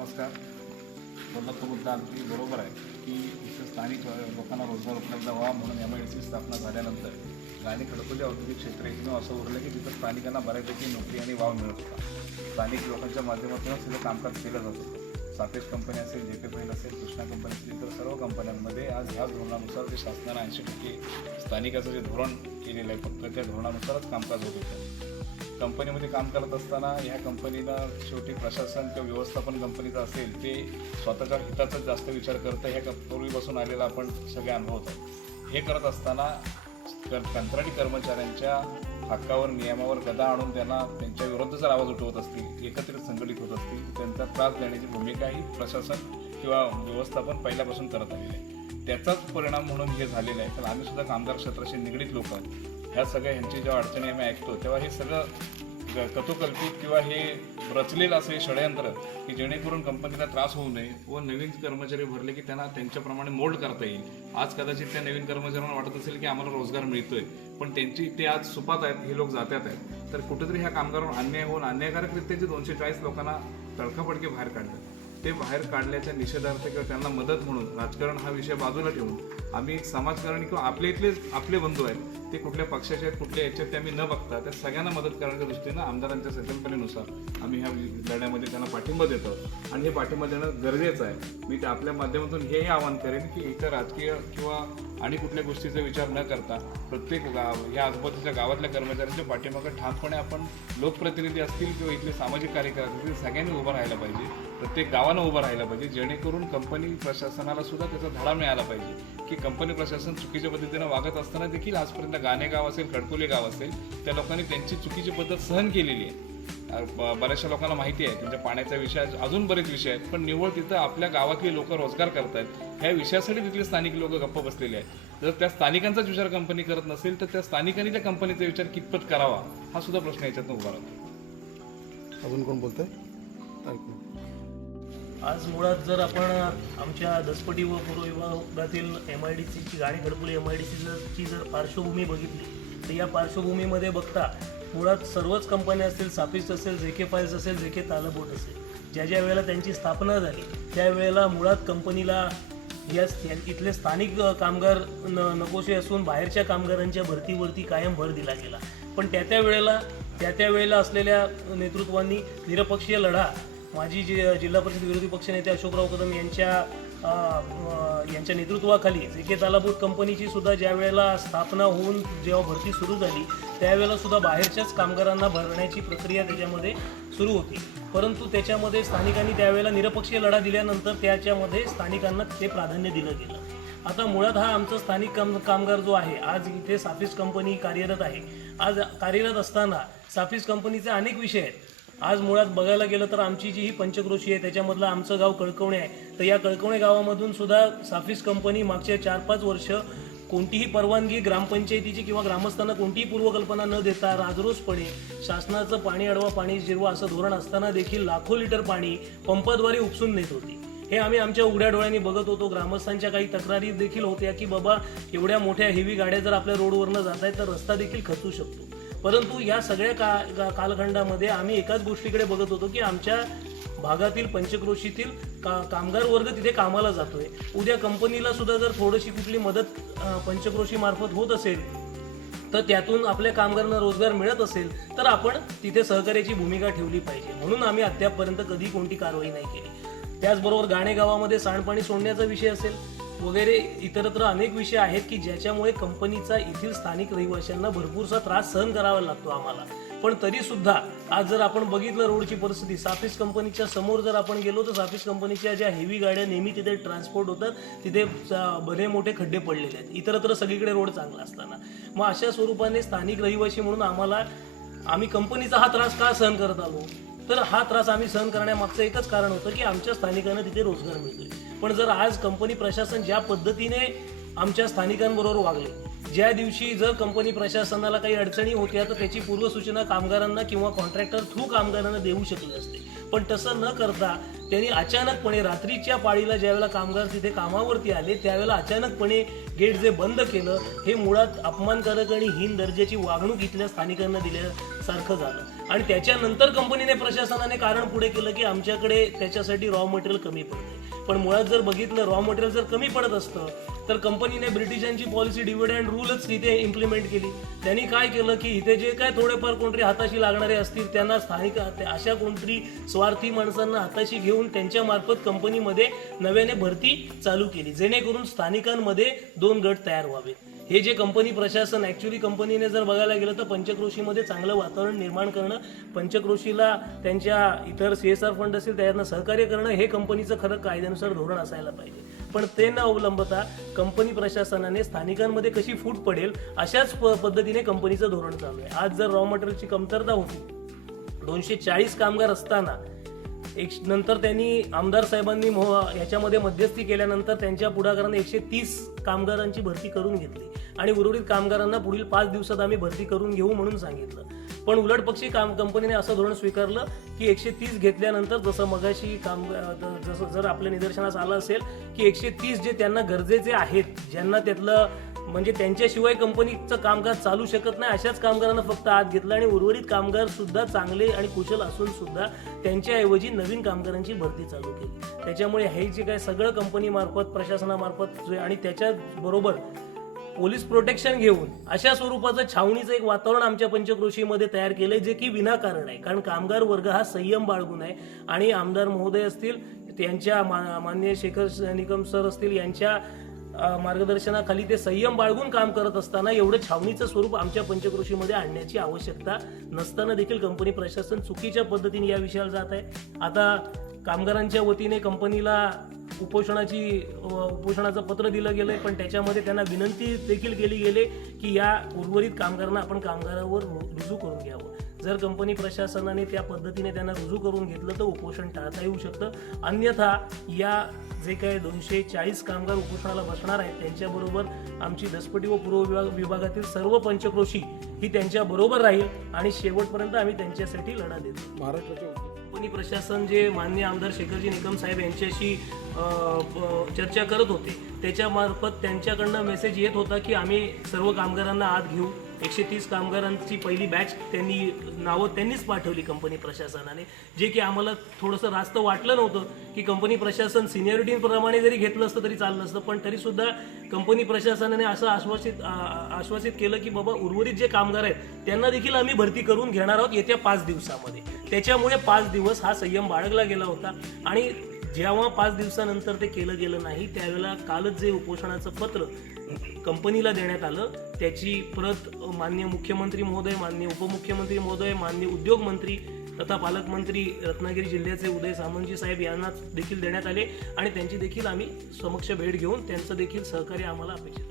नमस्कार. बोलला तो मुद्दा अगदी बरोबर आहे की इथं स्थानिक लोकांना रोजगार उपलब्ध व्हावा म्हणून एम आय डी सी स्थापना झाल्यानंतर गाणी खडकोली औद्योगिक क्षेत्र एकमेव असं उरलं की तिथं स्थानिकांना बऱ्यापैकी नोकरी आणि वाव मिळत होता. स्थानिक लोकांच्या माध्यमातूनच तिथं कामकाज केलं जात होतं. सापेश कंपनी असेल जे के पेल असेल कृष्णा कंपनी असेल इतर सर्व कंपन्यांमध्ये आज ह्या धोरणानुसार जे शासनानं ऐंशी टक्के स्थानिकाचं जे धोरण केलेलं आहे फक्त त्या धोरणानुसारच कामकाज होत होतं. कंपनीमध्ये काम करत असताना ह्या कंपनीला शेवटी प्रशासन किंवा व्यवस्थापन कंपनीचं असेल ते स्वतःच्या हिताचाच जास्त विचार करतं. ह्या क- पूर्वीपासून आलेला आपण सगळे अनुभवतो हे करत असताना कर- कंत्राटी कर्मचाऱ्यांच्या हक्कावर नियमावर गदा आणून त्यांना त्यांच्या विरुद्ध जर आवाज उठवत असतील एकत्रित संघटित होत असतील त्यांचा त्रास देण्याची भूमिका ही प्रशासन किंवा व्यवस्थापन पहिल्यापासून करत आलेलं आहे. त्याचाच परिणाम म्हणून हे झालेलं आहे. तर आम्ही सुद्धा कामगार क्षेत्राशी निगडीत लोक आहोत. ह्या सगळ्या ह्यांची जेव्हा अडचणी आम्ही ऐकतो तेव्हा हे सगळं कथोकल्पित किंवा हे रचलेलं असं हे षडयंत्र की जेणेकरून कंपनीला त्रास होऊ नये व नवीन कर्मचारी भरले की त्यांना त्यांच्याप्रमाणे मोल्ड करता येईल. आज कदाचित त्या नवीन कर्मचाऱ्यांना वाटत असेल की आम्हाला रोजगार मिळतोय पण त्यांची ते आज सुपात आहेत हे लोक जात्यात आहेत. तर कुठेतरी ह्या कामगारांवर अन्याय होऊन अन्यायकारकरित्या जे दोनशे चाळीस लोकांना तडकाफडके बाहेर काढतात ते बाहेर काढल्याच्या निषेधार्थ किंवा त्यांना मदत म्हणून राजकारण हा विषय बाजूला ठेवून आम्ही एक समाजकारण किंवा आपले इथले आपले बंधू आहेत ते कुठल्या पक्षाचे आहेत कुठल्या याच्यात ते आम्ही न बघता त्या सगळ्यांना मदत करण्याच्या दृष्टीनं आमदारांच्या संकल्पनेनुसार आम्ही ह्या लढ्यामध्ये त्यांना पाठिंबा देतो. आणि हे पाठिंबा देणं गरजेचं आहे. मी ते आपल्या माध्यमातून हेही आवाहन करेन की इतर राजकीय किंवा आणि कुठल्या गोष्टीचा विचार न करता प्रत्येक गाव या आजूबाजूच्या गावातल्या कर्मचाऱ्यांच्या पाठीमागं ठामपणे आपण लोकप्रतिनिधी असतील किंवा इथले सामाजिक कार्यकर्ते असतील सगळ्यांनी उभं राहायला पाहिजे. प्रत्येक गावानं उभं राहायला पाहिजे. जेणेकरून कंपनी प्रशासनाला सुद्धा त्याचा धडा मिळाला पाहिजे. की कंपनी प्रशासन चुकीच्या पद्धतीनं वागत असताना देखील आजपर्यंत गाणे गाव असेल खडकोली गाव असेल त्या लोकांनी त्यांची चुकीची पद्धत सहन केलेली आहे. ब- बऱ्याचशा लोकांना माहिती आहे त्यांच्या पाण्याच्या विषय अजून बरेच विषय आहेत. पण निव्वळ तिथं आपल्या गावातली लोक रोजगार करतायत. ह्या विषयासाठी तिथले स्थानिक लोक गप्प बसलेले आहेत. जर त्या स्थानिकांचाच विचार कंपनी करत नसेल तर त्या स्थानिकांनी त्या कंपनीचा विचार कितपत करावा? हा सुद्धा प्रश्न याच्यातनं उभा राहतो. अजून कोण बोलतंय? ऐकू आज मुळात जर आपण आमच्या दसपटी व पूर्वविभागातील एम आय डी सीची गाणी खडपुली एम आय डी सीची जर पार्श्वभूमी बघितली तर या पार्श्वभूमीमध्ये बघता मुळात सर्वच कंपन्या असतील सापिस असेल जे के फाईल्स असेल जे के तालबोट असेल ज्या ज्या वेळेला त्यांची स्थापना झाली त्यावेळेला मुळात कंपनीला या इथले स्थानिक कामगार न नकोसे असून बाहेरच्या कामगारांच्या भरतीवरती कायम भर दिला गेला. पण त्या त्या वेळेला त्या त्या वेळेला असलेल्या नेतृत्वांनी निरपक्षीय लढा माजी जि जिल्हा परिषद विरोधी पक्षनेते अशोकराव कदम यांच्या यांच्या नेतृत्वाखाली जे के तालापूर कंपनीची सुद्धा ज्या वेळेला स्थापना होऊन जेव्हा भरती सुरू झाली त्यावेळेला सुद्धा बाहेरच्याच कामगारांना भरण्याची प्रक्रिया त्याच्यामध्ये सुरू होती. परंतु त्याच्यामध्ये स्थानिकांनी त्यावेळेला निरपक्षीय लढा दिल्यानंतर त्याच्यामध्ये स्थानिकांना ते प्राधान्य दिलं गेलं. आता मुळात हा आमचा स्थानिक काम कामगार जो आहे आज इथे साफिस कंपनी कार्यरत आहे. आज कार्यरत असताना साफिस कंपनीचे अनेक विषय आहेत. आज मुळात बघायला गेलं तर आमची जी ही पंचक्रोशी आहे त्याच्यामधलं आमचं गाव कळकवणे आहे. तर या कळकवणे गावामधून सुद्धा साफिस कंपनी मागच्या चार पाच वर्ष कोणतीही परवानगी ग्रामपंचायतीची किंवा ग्रामस्थांना कोणतीही पूर्वकल्पना न देता राजरोसपणे शासनाचं पाणी अडवा पाणी जिरवा असं धोरण असताना देखील लाखो लिटर पाणी पंपाद्वारे उपसून नेत होती. हे आम्ही आमच्या उघड्या डोळ्यांनी बघत होतो. ग्रामस्थांच्या काही तक्रारी देखील होत्या की बाबा एवढ्या मोठ्या हेवी गाड्या जर आपल्या रोडवरनं जात आहेत तर रस्ता देखील खचू शकतो. परंतु या सगळ्या का कालखंडामध्ये आम्ही एकाच गोष्टीकडे बघत होतो की आमच्या भागातील पंचक्रोशीतील का कामगार वर्ग तिथे कामाला जातोय. उद्या कंपनीला सुद्धा जर थोडीशी कुठली मदत पंचक्रोशी मार्फत होत असेल तर त्यातून आपल्या कामगारांना रोजगार मिळत असेल तर आपण तिथे सहकार्याची भूमिका ठेवली पाहिजे. म्हणून आम्ही अद्यापपर्यंत कधी कोणती कारवाई नाही केली. त्याचबरोबर गाणे गावामध्ये सांडपाणी सोडण्याचा विषय असेल वगैरे इतरत्र अनेक विषय आहेत की ज्याच्यामुळे कंपनीचा येथील स्थानिक रहिवाशांना भरपूरसा त्रास सहन करावा लागतो आम्हाला. पण तरी सुद्धा आज जर आपण बघितलं रोडची परिस्थिती साफिस कंपनीच्या समोर जर आपण गेलो तर साफिस कंपनीच्या ज्या हेवी गाड्या नेहमी तिथे ट्रान्सपोर्ट होतात तिथे बरे मोठे खड्डे पडलेले आहेत. इतरत्र सगळीकडे रोड चांगला असताना. मग अशा स्वरूपाने स्थानिक रहिवासी म्हणून आम्हाला आम्ही कंपनीचा हा त्रास का सहन करत आलो? तर हा त्रास आम्ही सहन करण्यामागचं एकच कारण होतं की आमच्या स्थानिकांना तिथे रोजगार मिळतोय. पण जर आज कंपनी प्रशासन ज्या पद्धतीने आमच्या स्थानिकांबरोबर वागले ज्या दिवशी जर कंपनी प्रशासनाला काही अडचणी होत्या तर त्याची पूर्वसूचना कामगारांना किंवा कॉन्ट्रॅक्टर थ्रू कामगारांना देऊ शकले असते. पण तसं न करता त्यांनी अचानकपणे रात्रीच्या पाळीला ज्यावेळेला कामगार तिथे कामावरती आले त्यावेळेला अचानकपणे गेट जे बंद केलं हे मुळात अपमानकारक आणि हीन दर्जाची वागणूक इथल्या स्थानिकांना दिल्यासारखं झालं. आणि त्याच्यानंतर कंपनीने प्रशासनाने कारण पुढे केलं की आमच्याकडे त्याच्यासाठी रॉ मटेरियल कमी पडतंय. पण मुळात जर बघितलं रॉ मटेरियल जर कमी पडत असतं तर कंपनीने ब्रिटिशांची पॉलिसी डिव्हिड अँड रूलच इथे इम्प्लिमेंट केली. त्यांनी काय केलं की इथे जे काय थोडेफार कोणतरी हाताशी लागणारे असतील त्यांना स्थानिक अशा कोणतरी स्वार्थी माणसांना हाताशी घेऊन त्यांच्या मार्फत कंपनीमध्ये नव्याने भरती चालू केली जेणेकरून स्थानिकांमध्ये दोन गट तयार व्हावेत हे जे कंपनी प्रशासन ऍक्च्युली कंपनीने जर बघायला गेलं तर पंचक्रोशीमध्ये चांगलं वातावरण निर्माण करणं पंचक्रोशीला त्यांच्या इतर सी एस आर फंड असेल त्यांना सहकार्य करणं हे कंपनीचं खरं कायद्यानुसार धोरण असायला पाहिजे. पण ते न अवलंबता कंपनी प्रशासनाने स्थानिकांमध्ये कशी फूट पडेल अशाच प- पद्धतीने कंपनीचं धोरण चालू आहे. आज जर रॉ मटेरियलची कमतरता होती दोनशे चाळीस कामगार असताना एक नंतर त्यांनी आमदार साहेबांनी याच्यामध्ये मध्यस्थी केल्यानंतर त्यांच्या पुढाकाराने एकशे तीस कामगारांची भरती करून घेतली. आणि उर्वरित कामगारांना पुढील पाच दिवसात आम्ही भरती करून घेऊ म्हणून सांगितलं. पण उलट पक्षी काम कंपनीने असं धोरण स्वीकारलं की एकशे तीस घेतल्यानंतर जसं मगाशी काम जसं जर आपल्या निदर्शनास आलं असेल की एकशे तीस जे त्यांना गरजेचे आहेत ज्यांना त्यातलं म्हणजे त्यांच्याशिवाय कंपनीचं कामकाज चालू शकत नाही अशाच कामगारांना फक्त आत घेतलं आणि उर्वरित कामगार सुद्धा चांगले आणि कुशल असून सुद्धा त्यांच्याऐवजी नवीन कामगारांची भरती चालू केली. त्याच्यामुळे हे जे काय सगळं कंपनीमार्फत प्रशासनामार्फत आणि त्याच्या बरोबर पोलीस प्रोटेक्शन घेऊन अशा स्वरूपाचं छावणीचं एक वातावरण आमच्या पंचक्रोशीमध्ये तयार केलंय जे की विनाकारण आहे. कारण कामगार वर्ग हा संयम बाळगून आहे आणि आमदार महोदय असतील त्यांच्या मा- माननीय शेखर निकम सर असतील यांच्या मार्गदर्शनाखाली ते संयम बाळगून काम करत असताना एवढं छावणीचं स्वरूप आमच्या पंचक्रोशीमध्ये आणण्याची आवश्यकता नसताना देखील कंपनी प्रशासन चुकीच्या पद्धतीने या विषयाला जात आहे. आता कामगारांच्या वतीने कंपनीला उपोषणाची उपोषणाचं पत्र दिलं गेलंय पण त्याच्यामध्ये त्यांना विनंती देखील केली गेली की या उर्वरित कामगारांना आपण कामगारावर रुजू करून घ्यावं. जर कंपनी प्रशासनाने त्या पद्धतीने त्यांना रुजू करून घेतलं तर उपोषण टाळता येऊ शकतं. अन्यथा या जे काय दोनशे चाळीस कामगार उपोषणाला बसणार आहेत त्यांच्याबरोबर आमची दसपटी व पूर्व विभाग विभागातील सर्व पंचक्रोशी ही त्यांच्याबरोबर राहील आणि शेवटपर्यंत आम्ही त्यांच्यासाठी लढा देतो. महाराष्ट्राच्या कंपनी प्रशासन जे मान्य आमदार शेखरजी निकम साहेब यांच्याशी चर्चा करत होते त्याच्यामार्फत त्यांच्याकडनं मेसेज येत होता की आम्ही सर्व कामगारांना आत घेऊ. एकशे तीस कामगारांची पहिली बॅच त्यांनी नावं त्यांनीच पाठवली कंपनी प्रशासनाने. जे की आम्हाला थोडंसं रास्त वाटलं नव्हतं की कंपनी प्रशासन सिनियरिटीप्रमाणे जरी घेतलं असतं तरी चाललं असतं पण तरीसुद्धा कंपनी प्रशासनाने असं आश्वासित आश्वासित केलं की बाबा उर्वरित जे कामगार आहेत त्यांना देखील आम्ही भरती करून घेणार आहोत येत्या पाच दिवसामध्ये. त्याच्यामुळे पाच दिवस हा संयम बाळगला गेला होता आणि जेव्हा पाच दिवसानंतर ते केलं गेलं नाही त्यावेळेला कालच जे उपोषणाचं पत्र कंपनीला देण्यात आलं. त्याची प्रत मान्य मुख्यमंत्री महोदय मान्य उपमुख्यमंत्री महोदय मान्य उद्योगमंत्री तथा पालकमंत्री रत्नागिरी जिल्ह्याचे उदय सामंतजी साहेब यांना देखील देण्यात आले. आणि त्यांची देखील आम्ही समक्ष भेट घेऊन त्यांचं देखील सहकार्य आम्हाला अपेक्षित